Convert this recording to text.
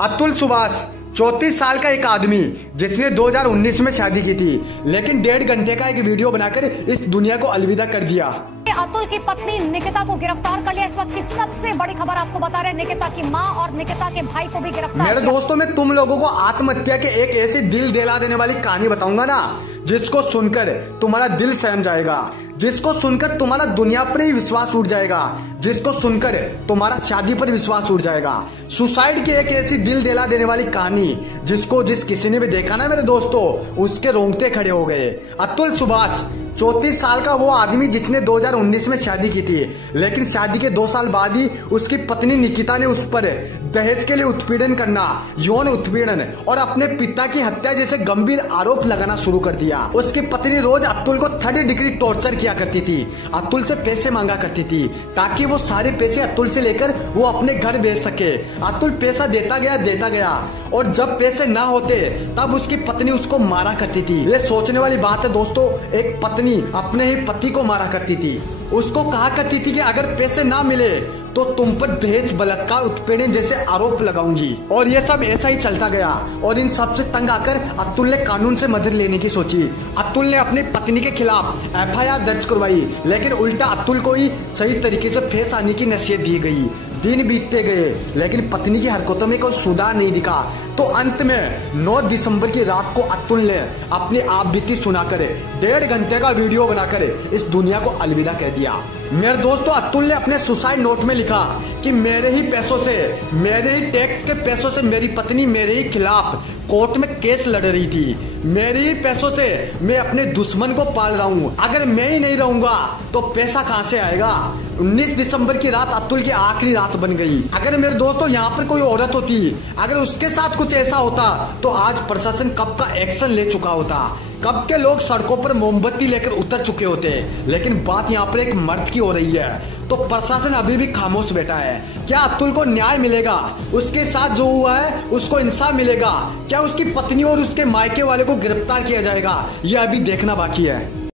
अतुल सुभाष 34 साल का एक आदमी जिसने 2019 में शादी की थी, लेकिन 1.5 घंटे का एक वीडियो बनाकर इस दुनिया को अलविदा कर दिया। अतुल की पत्नी निकिता को गिरफ्तार कर लिया। इस वक्त की सबसे बड़ी खबर आपको बता रहे हैं, निकिता की मां और निकिता के भाई को भी गिरफ्तार। मेरे दोस्तों, मैं तुम लोगों को आत्महत्या के एक ऐसी दिल दिला देने वाली कहानी बताऊंगा ना, जिसको सुनकर तुम्हारा दिल सहम जाएगा, जिसको सुनकर तुम्हारा दुनिया पर ही विश्वास उठ जाएगा, जिसको सुनकर तुम्हारा शादी पर विश्वास उठ जाएगा। सुसाइड की एक ऐसी दिल दिला देने वाली कहानी जिस किसी ने भी देखा ना मेरे दोस्तों, उसके रोंगटे खड़े हो गए। अतुल सुभाष 34 साल का वो आदमी जिसने 2019 में शादी की थी, लेकिन शादी के 2 साल बाद ही उसकी पत्नी निकिता ने उस पर दहेज के लिए उत्पीड़न करना, यौन उत्पीड़न और अपने पिता की हत्या जैसे गंभीर आरोप लगाना शुरू कर दिया। उसकी पत्नी रोज अतुल को 3rd डिग्री टॉर्चर किया करती थी, अतुल से पैसे मांगा करती थी ताकि वो सारे पैसे अतुल से लेकर वो अपने घर भेज सके। अतुल पैसा देता गया और जब पैसे ना होते तब उसकी पत्नी उसको मारा करती थी। ये सोचने वाली बात है दोस्तों, एक पत्नी अपने ही पति को मारा करती थी। उसको कहा करती थी कि अगर पैसे ना मिले तो तुम पर दहेज, बलात्कार, उत्पीड़न जैसे आरोप लगाऊंगी। और ये सब ऐसा ही चलता गया और इन सब से तंग आकर अतुल ने कानून से मदद लेने की सोची। अतुल ने अपनी पत्नी के खिलाफ FIR दर्ज करवाई, लेकिन उल्टा अतुल को ही सही तरीके से पेश आने की नसीहत दी गई। दिन बीतते गए लेकिन पत्नी की हरकतों में कोई सुधार नहीं दिखा, तो अंत में 9 दिसंबर की रात को अतुल ने अपनी आप बीती सुनाकर 1.5 घंटे का वीडियो बनाकर इस दुनिया को अलविदा कह दिया। मेरे दोस्तों, अतुल ने अपने सुसाइड नोट में लिखा कि मेरे ही पैसों से, मेरे ही टैक्स के पैसों से मेरी पत्नी मेरे ही खिलाफ कोर्ट में केस लड़ रही थी। मेरे ही पैसों से मैं अपने दुश्मन को पाल रहा हूँ। अगर मैं ही नहीं रहूंगा तो पैसा कहाँ से आएगा। 19 दिसंबर की रात अतुल की आखिरी रात बन गई। अगर मेरे दोस्तों यहाँ पर कोई औरत होती, अगर उसके साथ कुछ ऐसा होता तो आज प्रशासन कब का एक्शन ले चुका होता, कब के लोग सड़कों पर मोमबत्ती लेकर उतर चुके होते। लेकिन बात यहाँ पर एक मर्द की हो रही है, तो प्रशासन अभी भी खामोश बैठा है। क्या अतुल को न्याय मिलेगा? उसके साथ जो हुआ है उसको इंसाफ मिलेगा? क्या उसकी पत्नी और उसके मायके वाले को गिरफ्तार किया जाएगा? यह अभी देखना बाकी है।